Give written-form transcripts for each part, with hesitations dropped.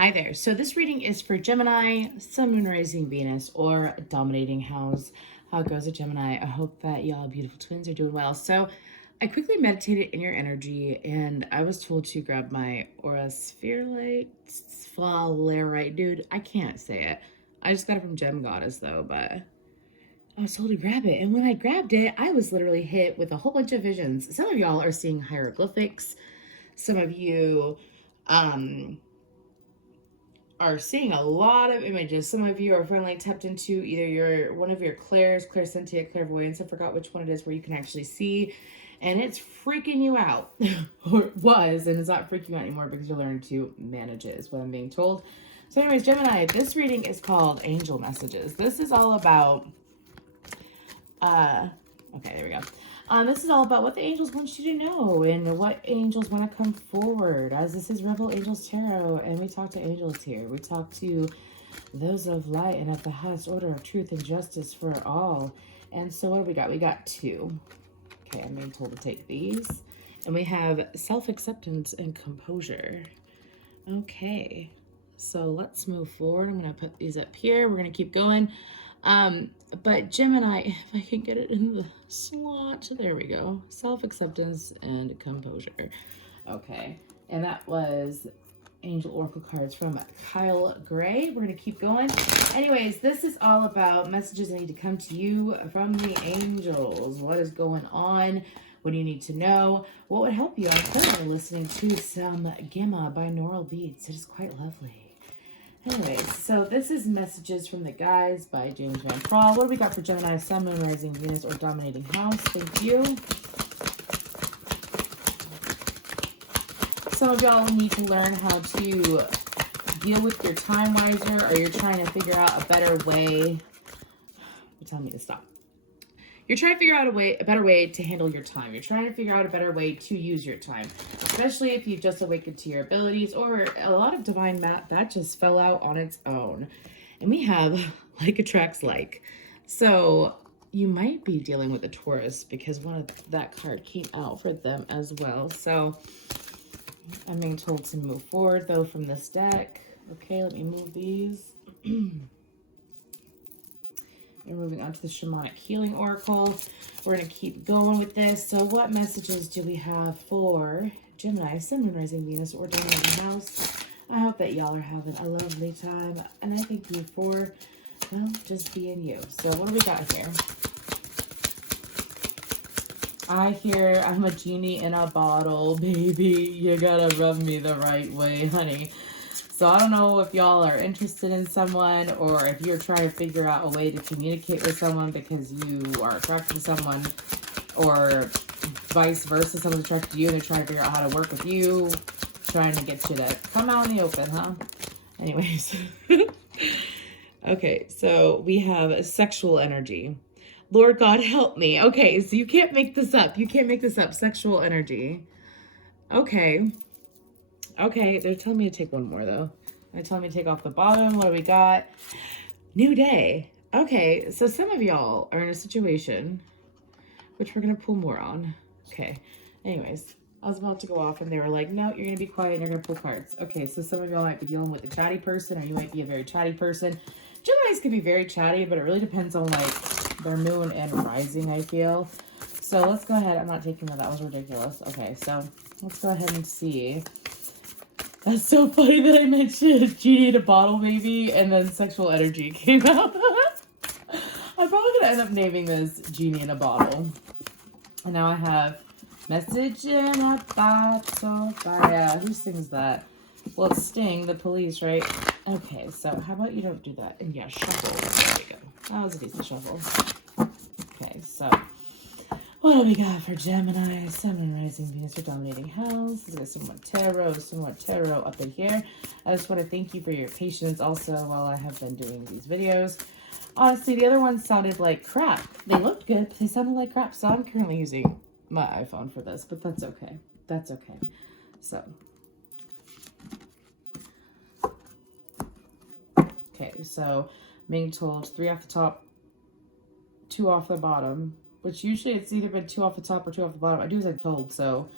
Hi there. So this reading is for Gemini, Sun, Moon, Rising, Venus, or Dominating House. How it goes with Gemini. I hope that y'all beautiful twins are doing well. So I quickly meditated in your energy, and I was told to grab my Aura Sphalerite. Dude, I can't say it. I just got it from Gem Goddess, though, but I was told to grab it. And when I grabbed it, I was literally hit with a whole bunch of visions. Some of y'all are seeing hieroglyphics. Some of you, are seeing a lot of images. Some of you are finally tapped into either one of your clairs, clairsentient, clairvoyance. I forgot which one it is where you can actually see, and it's freaking you out, or it was, and it's not freaking you out anymore because you're learning to manage it, is what I'm being told. So, anyways, Gemini, this reading is called Angel Messages. This is all about, okay, there we go. This is all about what the angels want you to know and what angels want to come forward, as this is Rebel Angels Tarot, and we talk to angels here. We talk to those of light and of the highest order of truth and justice for all. And so what do we got? We got two. Okay, I'm being told to take these. And we have self-acceptance and composure. Okay, so let's move forward. I'm going to put these up here. We're going to keep going. But Gemini, if I can get it in the slot, there we go. Self-acceptance and composure. Okay, and that was Angel Oracle cards from Kyle Gray. We're gonna keep going. Anyways, this is all about messages that need to come to you from the angels. What is going on? What do you need to know? What would help you? I'm currently listening to some Gamma binaural beats. It is quite lovely. Anyways, so this is Messages from the Guys by James Van Praal. What do we got for Gemini, Sun, Moon, Rising, Venus, or Dominating House? Thank you. Some of y'all need to learn how to deal with your time wiser, or you're trying to figure out a better way. You're telling me to stop. You're trying to figure out a better way to handle your time. You're trying to figure out a better way to use your time, especially if you've just awakened to your abilities, or a lot of divine math that just fell out on its own. And we have like attracts like. So you might be dealing with a Taurus because one of that card came out for them as well. So I'm being told to move forward though from this deck. Okay, let me move these. We're moving on to the Shamanic Healing Oracle. We're going to keep going with this. So what messages do we have for Gemini, Sun, Moon, Rising, Venus, or Dominating House? I hope that y'all are having a lovely time. And I thank you for, well, just being you. So what do we got here? I hear I'm a genie in a bottle, baby. You gotta rub me the right way, honey. So I don't know if y'all are interested in someone, or if you're trying to figure out a way to communicate with someone because you are attracted to someone, or vice versa, someone's attracted to you and they're trying to figure out how to work with you, trying to get you to come out in the open, huh? Anyways. Okay, so we have sexual energy. Lord God, help me. Okay, so you can't make this up. You can't make this up. Sexual energy. Okay. Okay, they're telling me to take one more, though. They're telling me to take off the bottom. What do we got? New day. Okay, so some of y'all are in a situation, which we're going to pull more on. Okay, anyways, I was about to go off, and they were like, no, you're going to be quiet, and you're going to pull cards. Okay, so some of y'all might be dealing with a chatty person, or you might be a very chatty person. Geminis can be very chatty, but it really depends on, like, their moon and rising, I feel. So let's go ahead. I'm not taking that. That was ridiculous. Okay, so let's go ahead and see. That's so funny that I mentioned genie in a bottle, maybe, and then sexual energy came out. I'm probably going to end up naming this Genie in a Bottle. And now I have Message in a Bottle by, who sings that? Well, it's Sting, the Police, right? Okay, so how about you don't do that? And yeah, shuffle. There we go. That was a decent shuffle. Okay, so what do we got for Gemini, Sun, Moon, Rising, Venus, or Dominating House? We got somewhat tarot up in here. I just want to thank you for your patience also while I have been doing these videos. Honestly, the other ones sounded like crap. They looked good, but they sounded like crap. So I'm currently using my iPhone for this, but that's okay. That's okay. So. Okay, so I'm being told 3 off the top, 2 off the bottom. Which usually it's either been 2 off the top or 2 off the bottom. I do as I'm told. So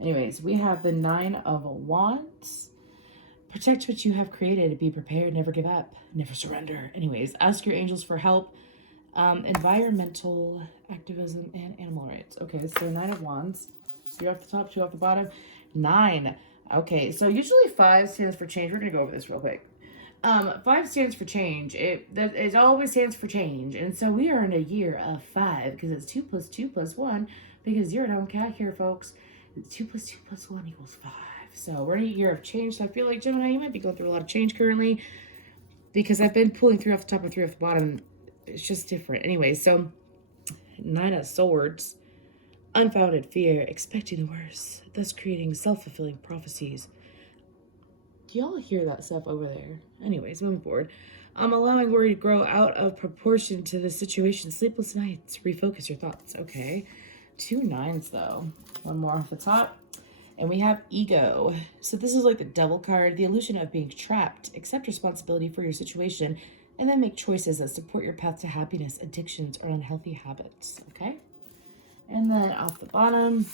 anyways, we have the 9 of Wands. Protect what you have created. Be prepared. Never give up. Never surrender. Anyways, ask your angels for help. Environmental activism and animal rights. Okay, so 9 of Wands. 3 off the top, 2 off the bottom. 9. Okay, so usually 5 stands for change. We're going to go over this real quick. 5 stands for change. It always stands for change. And so we are in a year of 5 because it's 2 plus 2 plus 1 because you're an cat here, folks. 2 plus 2 plus 1 equals 5. So we're in a year of change. So I feel like, Gemini, you might be going through a lot of change currently because I've been pulling 3 off the top and 3 off the bottom. It's just different. Anyway, so 9 of Swords. Unfounded fear, expecting the worst, thus creating self-fulfilling prophecies. Do y'all hear that stuff over there? Anyways, moving forward. Allowing worry to grow out of proportion to the situation. Sleepless nights. Refocus your thoughts. Okay. 2 9s, though. One more off the top. And we have ego. So this is like the devil card. The illusion of being trapped. Accept responsibility for your situation. And then make choices that support your path to happiness, addictions, or unhealthy habits. Okay? And then off the bottom,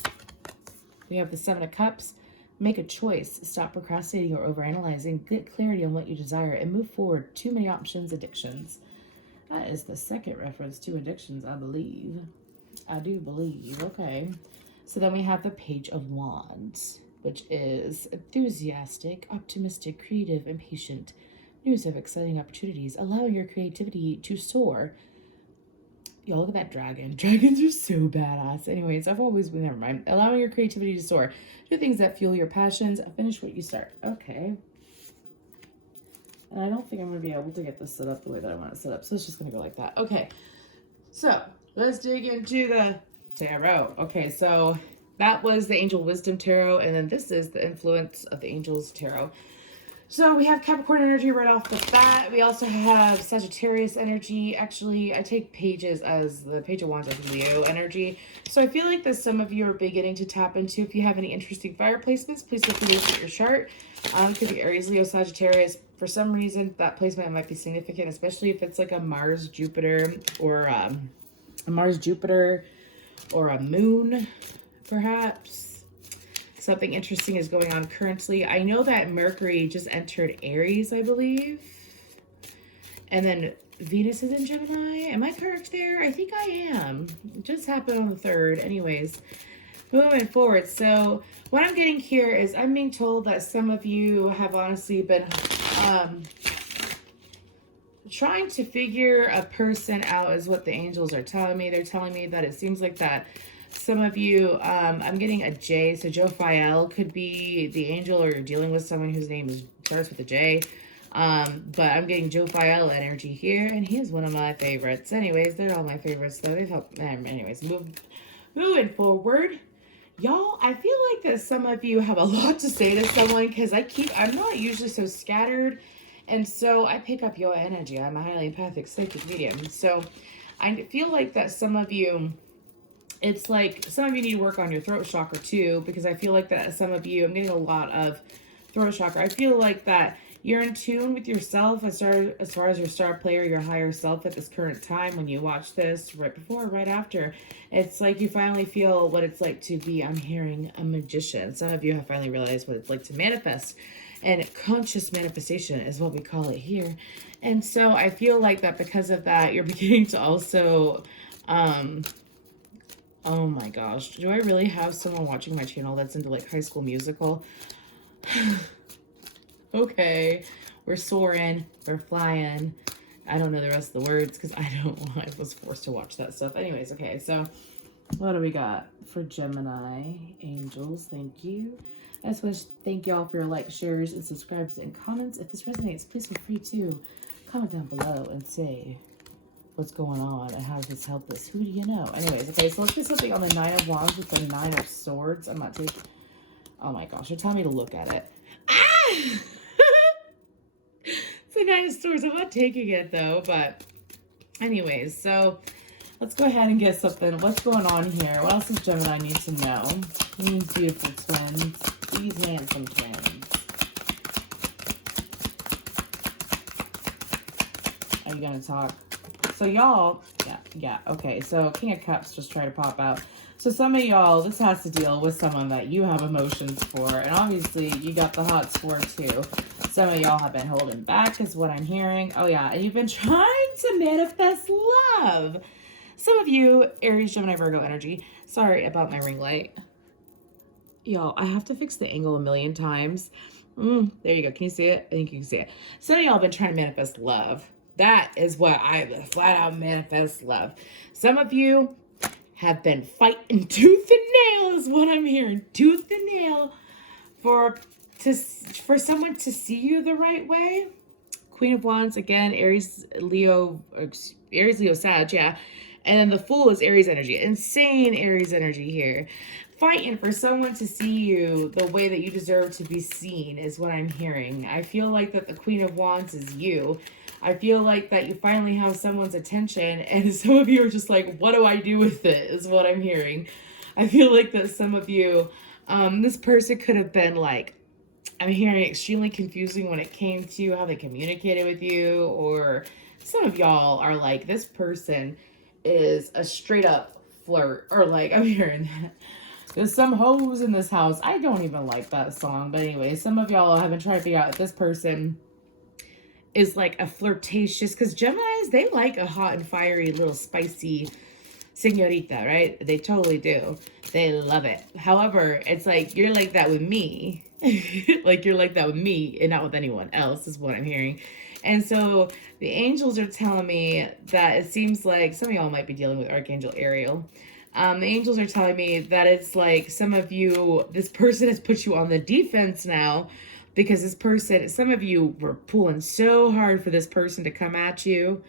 we have the 7 of Cups. Make a choice. Stop procrastinating or overanalyzing. Get clarity on what you desire and move forward. Too many options, addictions. That is the second reference to addictions, I believe. I do believe. Okay. So then we have the Page of Wands, which is enthusiastic, optimistic, creative, and patient. News of exciting opportunities. Allow your creativity to soar. Y'all, look at that dragon. Dragons are so badass. Anyways, I've always been, never mind. Allowing your creativity to soar. Do things that fuel your passions. Finish what you start. Okay. And I don't think I'm going to be able to get this set up the way that I want it set up. So it's just going to go like that. Okay. So let's dig into the tarot. Okay. So that was the Angel Wisdom Tarot. And then this is the Influence of the Angels Tarot. So we have Capricorn energy right off the bat. We also have Sagittarius energy. Actually, I take pages as the Page of Wands as Leo energy. So I feel like that some of you are beginning to tap into. If you have any interesting fire placements, please feel free to look at your chart. It could be Aries, Leo, Sagittarius. For some reason, that placement might be significant, especially if it's like a Mars, Jupiter, or a Mars, Jupiter, or a moon, perhaps. Something interesting is going on currently. I know that Mercury just entered Aries, I believe. And then Venus is in Gemini. Am I correct there? I think I am. It just happened on the 3rd. Anyways, moving forward. So what I'm getting here is I'm being told that some of you have honestly been trying to figure a person out is what the angels are telling me. They're telling me that it seems like that some of you, I'm getting a J, so Jophiel could be the angel, or you're dealing with someone whose name starts with a J. But I'm getting Jophiel energy here, and he is one of my favorites. Anyways, they're all my favorites, though. They've helped. Anyways, moving forward. Y'all, I feel like that some of you have a lot to say to someone, because I'm not usually so scattered, and so I pick up your energy. I'm a highly empathic psychic medium. So I feel like that some of you, it's like some of you need to work on your throat chakra too, because I feel like that some of you, I'm getting a lot of throat chakra. I feel like that you're in tune with yourself as far as your star player, your higher self at this current time. When you watch this, right before, right after, it's like you finally feel what it's like to be, I'm hearing, a magician. Some of you have finally realized what it's like to manifest, and conscious manifestation is what we call it here. And so I feel like that because of that, you're beginning to also, oh my gosh. Do I really have someone watching my channel that's into like High School Musical? Okay. We're soaring. We're flying. I don't know the rest of the words because I was forced to watch that stuff. Anyways, okay. So what do we got for Gemini? Angels, thank you. I just want to thank y'all for your likes, shares, and subscribes and comments. If this resonates, please feel free to comment down below and say what's going on and how does this help us. Who do you know? Anyways, okay, so let's do something on the 9 of Wands with the 9 of Swords. I'm not taking, oh my gosh, they're telling me to look at it. Ah! It's the 9 of Swords. I'm not taking it though, but anyways, so let's go ahead and get something. What's going on here? What else does Gemini need to know? These beautiful twins. These handsome twins. Are you gonna talk? So y'all, yeah, okay. So King of Cups just tried to pop out. So some of y'all, this has to deal with someone that you have emotions for. And obviously, you got the hots for too. Some of y'all have been holding back is what I'm hearing. Oh yeah, and you've been trying to manifest love. Some of you, Aries, Gemini, Virgo energy. Sorry about my ring light. Y'all, I have to fix the angle a million times. There you go. Can you see it? I think you can see it. Some of y'all have been trying to manifest love. That is what I flat out manifest love. Some of you have been fighting tooth and nail is what I'm hearing. Tooth and nail for someone to see you the right way. Queen of Wands, again, Aries, Leo, Sag, yeah. And then the Fool is Aries energy. Insane Aries energy here. Fighting for someone to see you the way that you deserve to be seen is what I'm hearing. I feel like that the Queen of Wands is you. I feel like that you finally have someone's attention, and some of you are just like, what do I do with it, is what I'm hearing. I feel like that some of you, this person could have been like, I'm hearing extremely confusing when it came to how they communicated with you, or some of y'all are like, this person is a straight up flirt, or like, I'm hearing that. There's some hoes in this house. I don't even like that song, but anyway, some of y'all have been trying to figure out if this person is like a flirtatious, because Geminis, they like a hot and fiery little spicy señorita, right? They totally do. They love it. However, it's like, you're like that with me. Like, you're like that with me and not with anyone else, is what I'm hearing. And so the angels are telling me that it seems like some of y'all might be dealing with Archangel Ariel. The angels are telling me that it's like some of you, this person has put you on the defense now, because this person, some of you were pulling so hard for this person to come at you.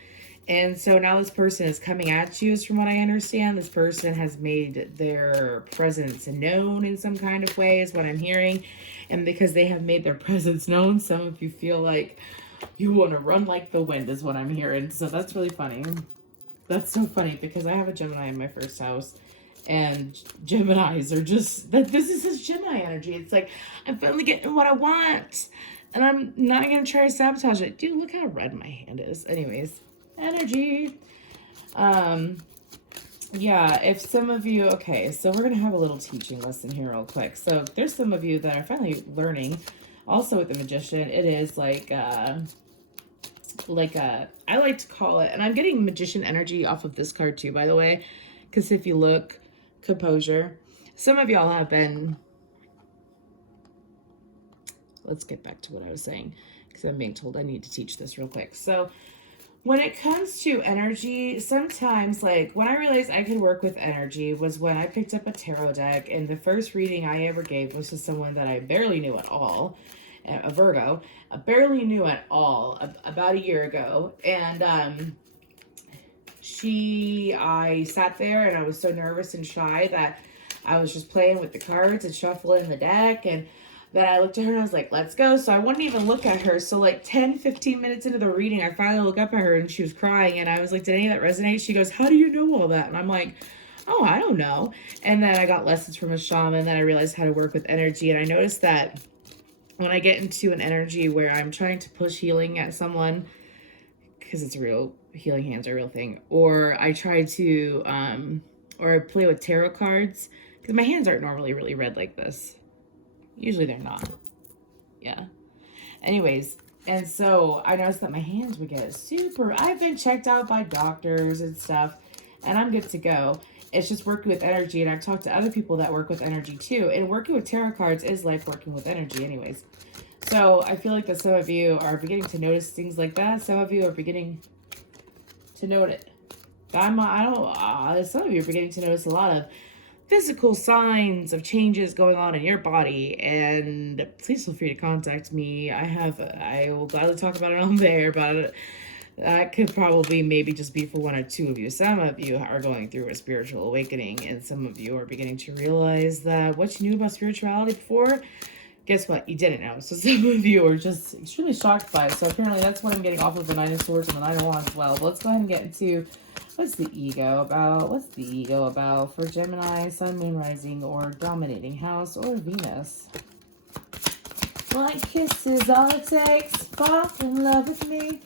And so now this person is coming at you, is from what I understand. This person has made their presence known in some kind of way, is what I'm hearing. And because they have made their presence known, some of you feel like you want to run like the wind, is what I'm hearing. So that's really funny. That's so funny, because I have a Gemini in my first house, and Geminis are just, that this is his Gemini energy. It's like, I'm finally getting what I want, and I'm not going to try to sabotage it. Dude, look how red my hand is. Anyways, energy. Yeah, if some of you, okay, so we're going to have a little teaching lesson here real quick. So there's some of you that are finally learning. Also with the Magician, it is like I like to call it, and I'm getting Magician energy off of this card too, by the way, because if you look, composure, some of y'all have been, let's get back to what I was saying, because I'm being told I need to teach this real quick. So when it comes to energy, sometimes, like, when I realized I could work with energy was when I picked up a tarot deck, and the first reading I ever gave was to someone that I barely knew at all, a Virgo. I barely knew at all, about a year ago. And I sat there and I was so nervous and shy that I was just playing with the cards and shuffling the deck. And then I looked at her and I was like, let's go. So I wouldn't even look at her. So like 10, 15 minutes into the reading, I finally look up at her and she was crying. And I was like, did any of that resonate? She goes, how do you know all that? And I'm like, oh, I don't know. And then I got lessons from a shaman. Then I realized how to work with energy. And I noticed that when I get into an energy where I'm trying to push healing at someone, because it's real, healing hands are a real thing, or I try to, or I play with tarot cards, because my hands aren't normally really red like this. Usually they're not. Yeah. Anyways, and so I noticed that my hands would get super, I've been checked out by doctors and stuff, and I'm good to go. It's just working with energy, and I've talked to other people that work with energy too, and working with tarot cards is like working with energy anyways. So I feel like that some of you are beginning to notice things like that. Some of you are beginning to notice, some of you are beginning to notice a lot of physical signs of changes going on in your body, and please feel free to contact me. I will gladly talk about it on there, but that could probably maybe just be for one or two of you. Some of you are going through a spiritual awakening, and some of you are beginning to realize that what you knew about spirituality before, guess what? You didn't know. So some of you are just extremely shocked by it. So apparently that's what I'm getting off of the Nine of Swords and the Nine of Wands as well. But let's go ahead and get into what's the ego about? What's the ego about for Gemini, Sun, Moon, Rising, or Dominating House, or Venus? One kiss is all it takes. Fall in love with me.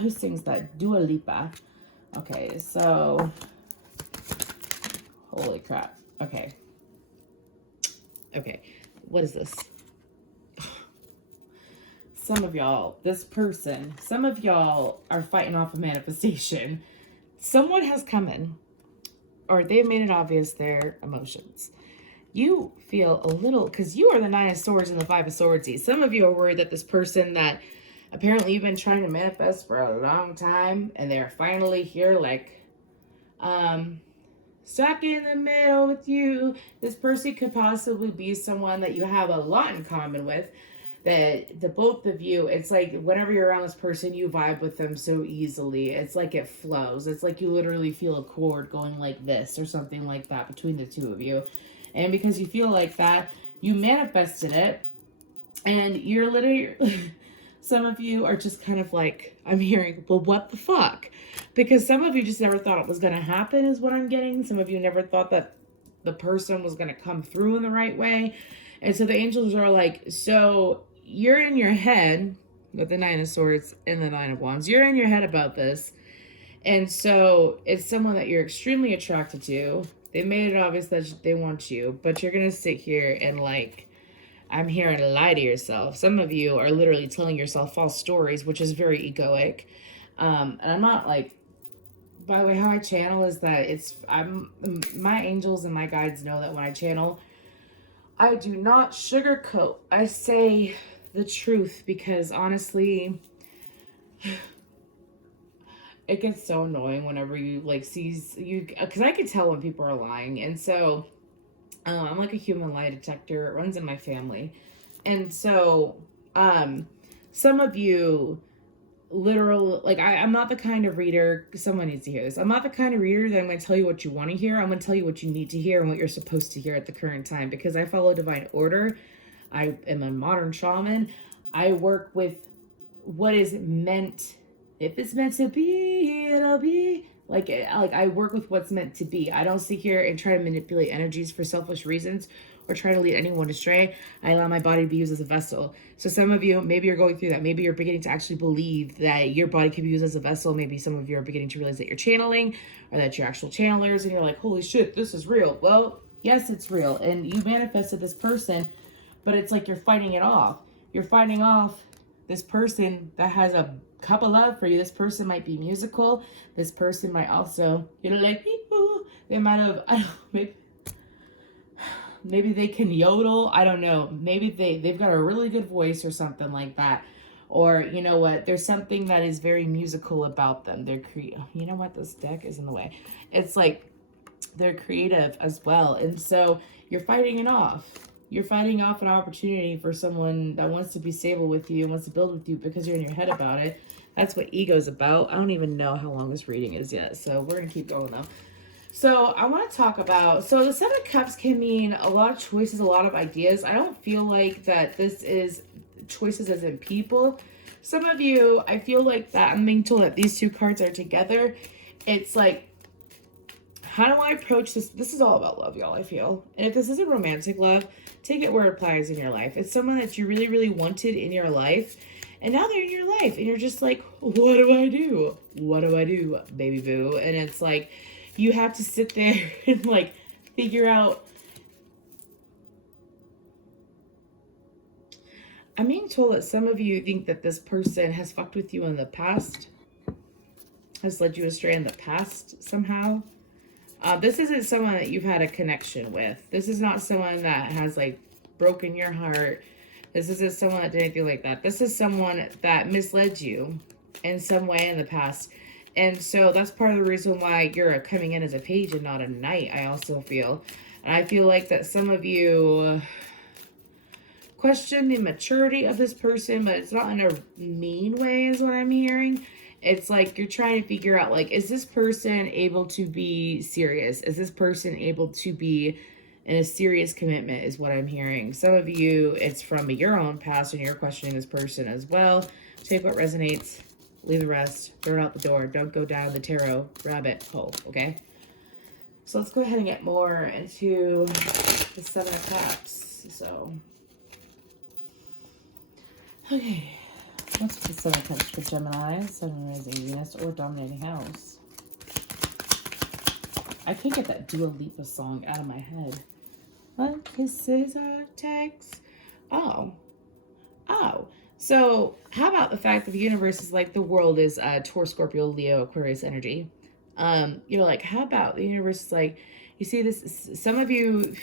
Who sings that? Dua Lipa. Okay, so holy crap. Okay. What is this? some of y'all, this person, some of y'all are fighting off a manifestation. Someone has come in, or they've made it obvious their emotions. You feel a little, because you are the Nine of Swords and the Five of Swords. Some of you are worried that this person that apparently you've been trying to manifest for a long time, and they're finally here, like, stuck in the middle with you. This person could possibly be someone that you have a lot in common with. That the both of you, it's like whenever you're around this person, you vibe with them so easily. It's like it flows. It's like you literally feel a chord going like this or something like that between the two of you. And because you feel like that, you manifested it. And you're literally, some of you are just kind of like, I'm hearing, well, what the fuck? Because some of you just never thought it was going to happen is what I'm getting. Some of you never thought that the person was going to come through in the right way. And so the angels are like, so you're in your head with the Nine of Swords and the Nine of Wands. You're in your head about this. And so it's someone that you're extremely attracted to. They made it obvious that they want you, but you're going to sit here and like, I'm hearing a lie to yourself. Some of you are literally telling yourself false stories, which is very egoic. And I'm not like, by the way, how I channel is that my angels and my guides know that when I channel, I do not sugarcoat. I say the truth because honestly, it gets so annoying whenever you like sees you, because I can tell when people are lying. And so I'm like a human lie detector. It runs in my family. And so some of you literal, like I'm not the kind of reader, someone needs to hear this. I'm not the kind of reader that I'm going to tell you what you want to hear. I'm going to tell you what you need to hear and what you're supposed to hear at the current time, because I follow divine order. I am a modern shaman. I work with what is meant. If it's meant to be, it'll be. Like I work with what's meant to be. I don't sit here and try to manipulate energies for selfish reasons or try to lead anyone astray. I allow my body to be used as a vessel. So some of you, maybe you're going through that. Maybe you're beginning to actually believe that your body can be used as a vessel. Maybe some of you are beginning to realize that you're channeling or that you're actual channelers and you're like, holy shit, this is real. Well, yes, it's real. And you manifested this person, but it's like you're fighting it off. You're fighting off this person that has a cup of love for you. This person might be musical. This person might also, like, they might have, I don't know, maybe they can yodel. I don't know. Maybe they've got a really good voice or something like that. Or, you know what, there's something that is very musical about them. They're you know what, this deck is in the way. It's like they're creative as well. And so you're fighting it off. You're fighting off an opportunity for someone that wants to be stable with you, wants to build with you because you're in your head about it. That's what ego's about. I don't even know how long this reading is yet, so we're going to keep going, though. So I want to talk about, so the Seven of Cups can mean a lot of choices, a lot of ideas. I don't feel like that this is choices as in people. Some of you, I feel like that I'm being told that these two cards are together. It's like, how do I approach this? This is all about love, y'all, I feel. And if this isn't romantic love, take it where it applies in your life. It's someone that you really, really wanted in your life. And now they're in your life. And you're just like, what do I do? What do I do, baby boo? And it's like, you have to sit there and like figure out. I'm being told that some of you think that this person has fucked with you in the past, has led you astray in the past somehow. This isn't someone that you've had a connection with. This is not someone that has like broken your heart. This isn't someone that did anything like that. This is someone that misled you in some way in the past. And so that's part of the reason why you're coming in as a page and not a knight, I also feel. And I feel like that some of you question the maturity of this person, but it's not in a mean way is what I'm hearing. It's like you're trying to figure out, like, is this person able to be serious? Is this person able to be in a serious commitment is what I'm hearing. Some of you, it's from your own past and you're questioning this person as well. Take what resonates. Leave the rest. Throw it out the door. Don't go down the tarot rabbit hole, okay? So let's go ahead and get more into the Seven of Cups. So, okay. What's the Seven of Cups for Gemini, Sun, Rising, Venus, or Dominating House? I can't get that Dua Lipa song out of my head. What kisses are text? Oh. So how about the fact that the universe is like the world is Taurus, Scorpio, Leo, Aquarius energy? You're like, how about the universe is like, you see this, some of you,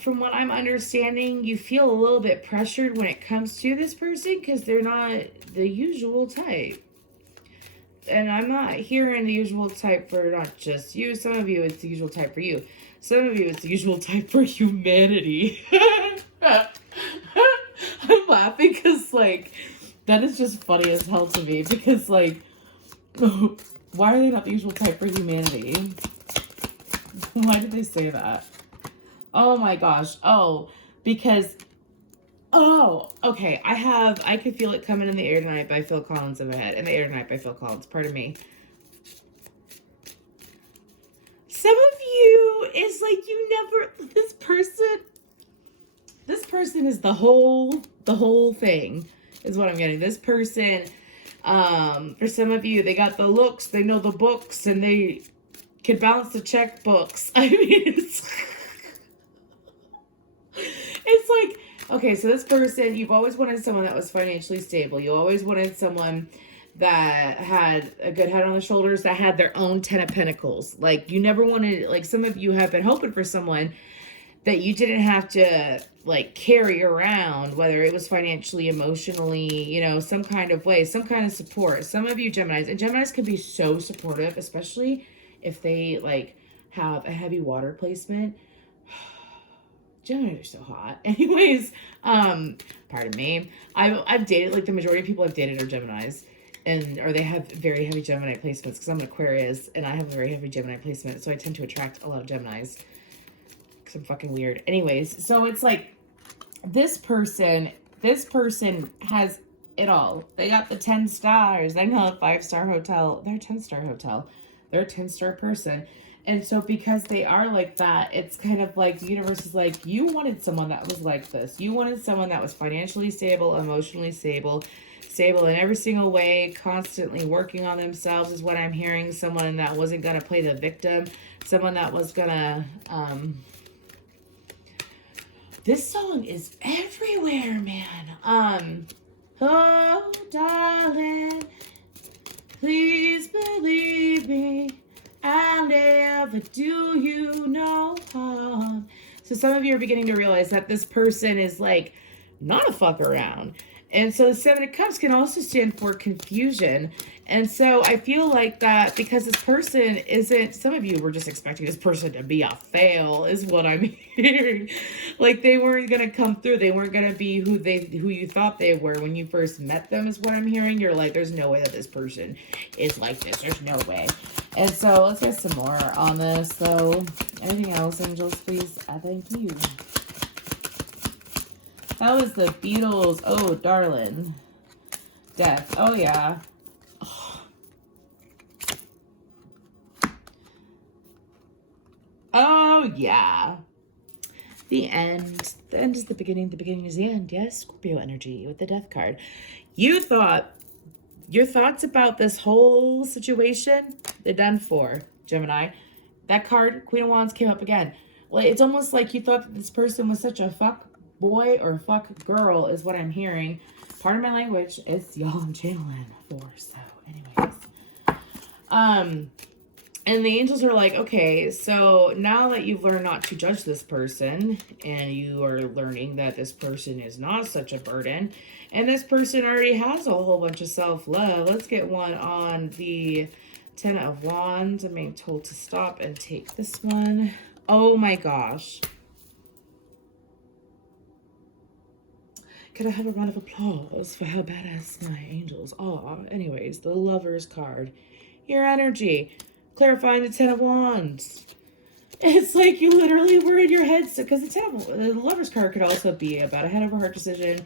from what I'm understanding, you feel a little bit pressured when it comes to this person because they're not the usual type. And I'm not hearing the usual type for not just you. Some of you, it's the usual type for you. Some of you, it's the usual type for humanity. I'm laughing because, like, that is just funny as hell to me. Because, like, why are they not the usual type for humanity? Why did they say that? Oh my gosh. Oh, because, oh, okay. I Could Feel It Coming in the Air Tonight by Phil Collins in my head. In the Air Tonight by Phil Collins. Pardon me. Some of you is like you never, this person is the whole thing is what I'm getting. This person, for some of you, they got the looks, they know the books, and they can balance the checkbooks. I mean, it's like, okay, so this person, you've always wanted someone that was financially stable. You always wanted someone that had a good head on the shoulders, that had their own 10 of pentacles. Like, you never wanted, like, some of you have been hoping for someone that you didn't have to, like, carry around, whether it was financially, emotionally, you know, some kind of way, some kind of support. Some of you Geminis, and Geminis can be so supportive, especially if they, like, have a heavy water placement. Geminis are so hot. Anyways, pardon me. I've dated, like, the majority of people I've dated are Geminis. Or they have very heavy Gemini placements, because I'm an Aquarius and I have a very heavy Gemini placement, so I tend to attract a lot of Geminis because I'm fucking weird. Anyways, so it's like this person has it all. They got the 10 stars. They know a 5-star hotel. They're a 10-star hotel. They're a 10-star person. And so because they are like that, it's kind of like the universe is like, you wanted someone that was like this. You wanted someone that was financially stable, emotionally stable in every single way, constantly working on themselves is what I'm hearing. Someone that wasn't going to play the victim. Someone that was going to... This song is everywhere, man. Oh, darling, please believe me. I'll never do you no harm. So some of you are beginning to realize that this person is like not a fuck around. And so the 7 of Cups can also stand for confusion. And so I feel like that because this person isn't, some of you were just expecting this person to be a fail is what I'm hearing. Like they weren't going to come through. They weren't going to be who you thought they were when you first met them is what I'm hearing. You're like, there's no way that this person is like this. There's no way. And so let's get some more on this. So anything else, angels, please? Thank you. That was the Beatles. Oh, darling. Death. Oh, yeah. Oh, yeah. The end. The end is the beginning. The beginning is the end. Yes, Scorpio energy with the Death card. You thought, your thoughts about this whole situation, they're done for, Gemini. That card, Queen of Wands, came up again. Like, it's almost like you thought that this person was such a fuck boy or fuck girl is what I'm hearing. Part of my language is y'all I'm channeling for. So anyways. And the angels are like, okay, so now that you've learned not to judge this person and you are learning that this person is not such a burden and this person already has a whole bunch of self-love, let's get one on the 10 of Wands. I'm being told to stop and take this one. Oh my gosh. Could I have a round of applause for how badass my angels are? Anyways, the Lover's card. Your energy. Clarifying the 10 of Wands. It's like you literally were in your head. Because the Lover's card could also be about a head over heart decision.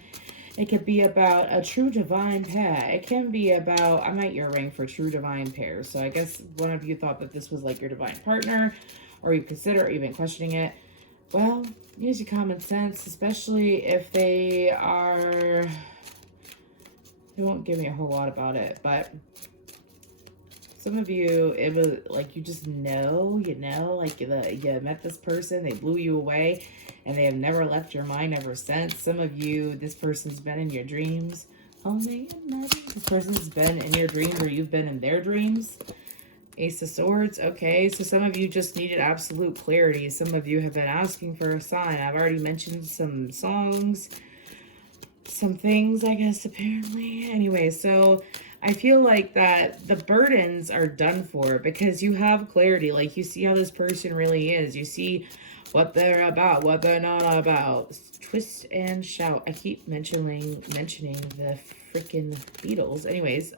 It could be about a true divine pair. It can be about, I might earring for true divine pairs. So I guess one of you thought that this was like your divine partner. Or you consider, or you've been questioning it. Well, use your common sense, especially if they won't give me a whole lot about it, but some of you, it was like you just know, like you met this person, they blew you away, and they have never left your mind ever since. Some of you, this person's been in your dreams. Only another. This person's been in your dreams, or you've been in their dreams. Ace of Swords. Okay, so some of you just needed absolute clarity. Some of you have been asking for a sign. I've already mentioned some songs, some things, I guess, apparently. Anyway, so I feel like that the burdens are done for because you have clarity. Like, you see how this person really is. You see what they're about, what they're not about. Twist and shout. I keep mentioning the freaking Beatles. Anyways,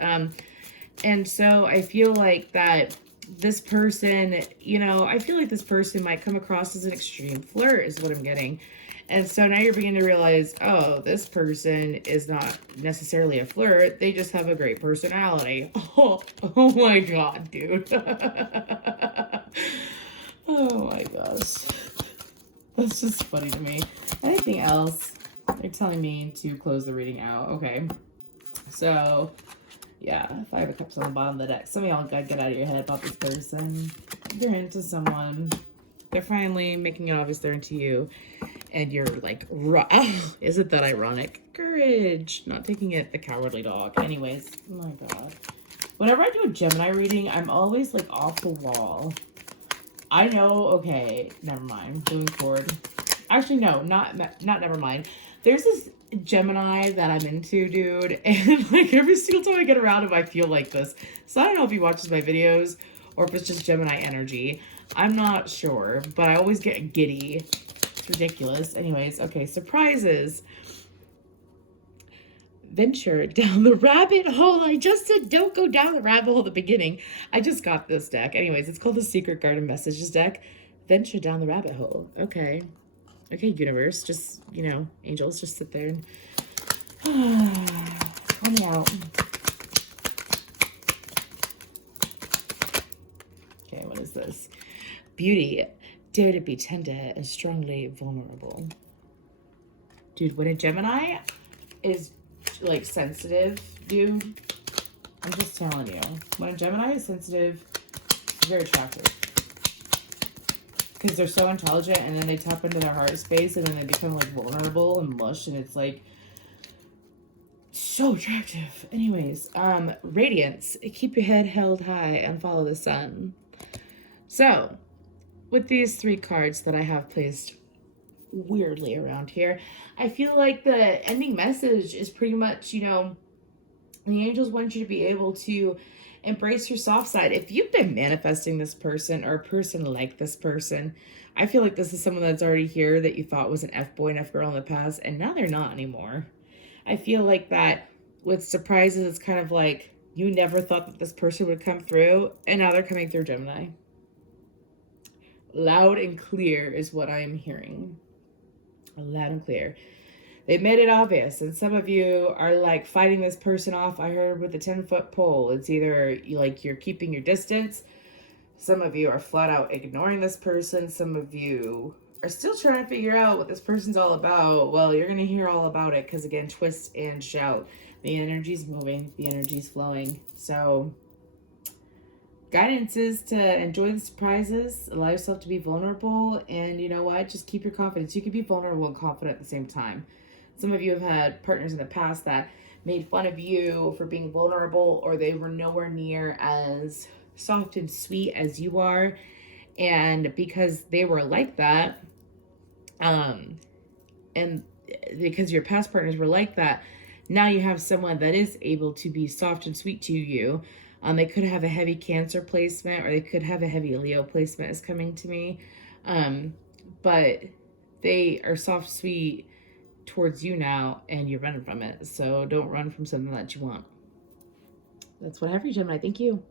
and so I feel like that this person, you know, I feel like this person might come across as an extreme flirt is what I'm getting. And so now you're beginning to realize, oh, this person is not necessarily a flirt. They just have a great personality. Oh my God, dude. Oh my gosh. That's just funny to me. Anything else? They're telling me to close the reading out. Okay. So, yeah, 5 of Cups on the bottom of the deck. Some of y'all gotta get out of your head about this person. You're into someone. They're finally making it obvious they're into you. And you're like, isn't that ironic? Courage. Not taking it the cowardly dog. Anyways, oh my God. Whenever I do a Gemini reading, I'm always like off the wall. I know, okay, never mind. Moving forward. Actually, no, not never mind. There's this Gemini that I'm into, dude. And like every single time I get around him, I feel like this. So I don't know if he watches my videos or if it's just Gemini energy. I'm not sure, but I always get giddy. It's ridiculous. Anyways, okay, surprises. Venture down the rabbit hole. I just said don't go down the rabbit hole at the beginning. I just got this deck. Anyways, it's called the Secret Garden Messages deck. Venture down the rabbit hole. Okay. Okay, universe. Just, you know, angels, just sit there and let me out. Okay, what is this? Beauty. Dare to be tender and strongly vulnerable. Dude, when a Gemini is like sensitive, dude, I'm just telling you. When a Gemini is sensitive, it's very attractive. Because they're so intelligent and then they tap into their heart space and then they become like vulnerable and mush and it's like so attractive. Anyways, radiance. Keep your head held high and follow the sun. So, with these 3 cards that I have placed weirdly around here, I feel like the ending message is pretty much, you know, the angels want you to be able to embrace your soft side. If you've been manifesting this person or a person like this person, I feel like this is someone that's already here that you thought was an F-boy and F-girl in the past, and now they're not anymore. I feel like that with surprises, it's kind of like you never thought that this person would come through, and now they're coming through Gemini. Loud and clear is what I am hearing. Loud and clear. They've made it obvious, and some of you are like fighting this person off. I heard with a 10-foot pole. It's either like you're keeping your distance. Some of you are flat out ignoring this person. Some of you are still trying to figure out what this person's all about. Well, you're going to hear all about it because, again, twist and shout. The energy's moving. The energy's flowing. So guidance is to enjoy the surprises, allow yourself to be vulnerable, and you know what? Just keep your confidence. You can be vulnerable and confident at the same time. Some of you have had partners in the past that made fun of you for being vulnerable, or they were nowhere near as soft and sweet as you are. And because they were like that, and because your past partners were like that, now you have someone that is able to be soft and sweet to you. They could have a heavy Cancer placement, or they could have a heavy Leo placement is coming to me. But they are soft, sweet towards you now, and you're running from it. So don't run from something that you want. That's what I have for you, Gemini. Thank you.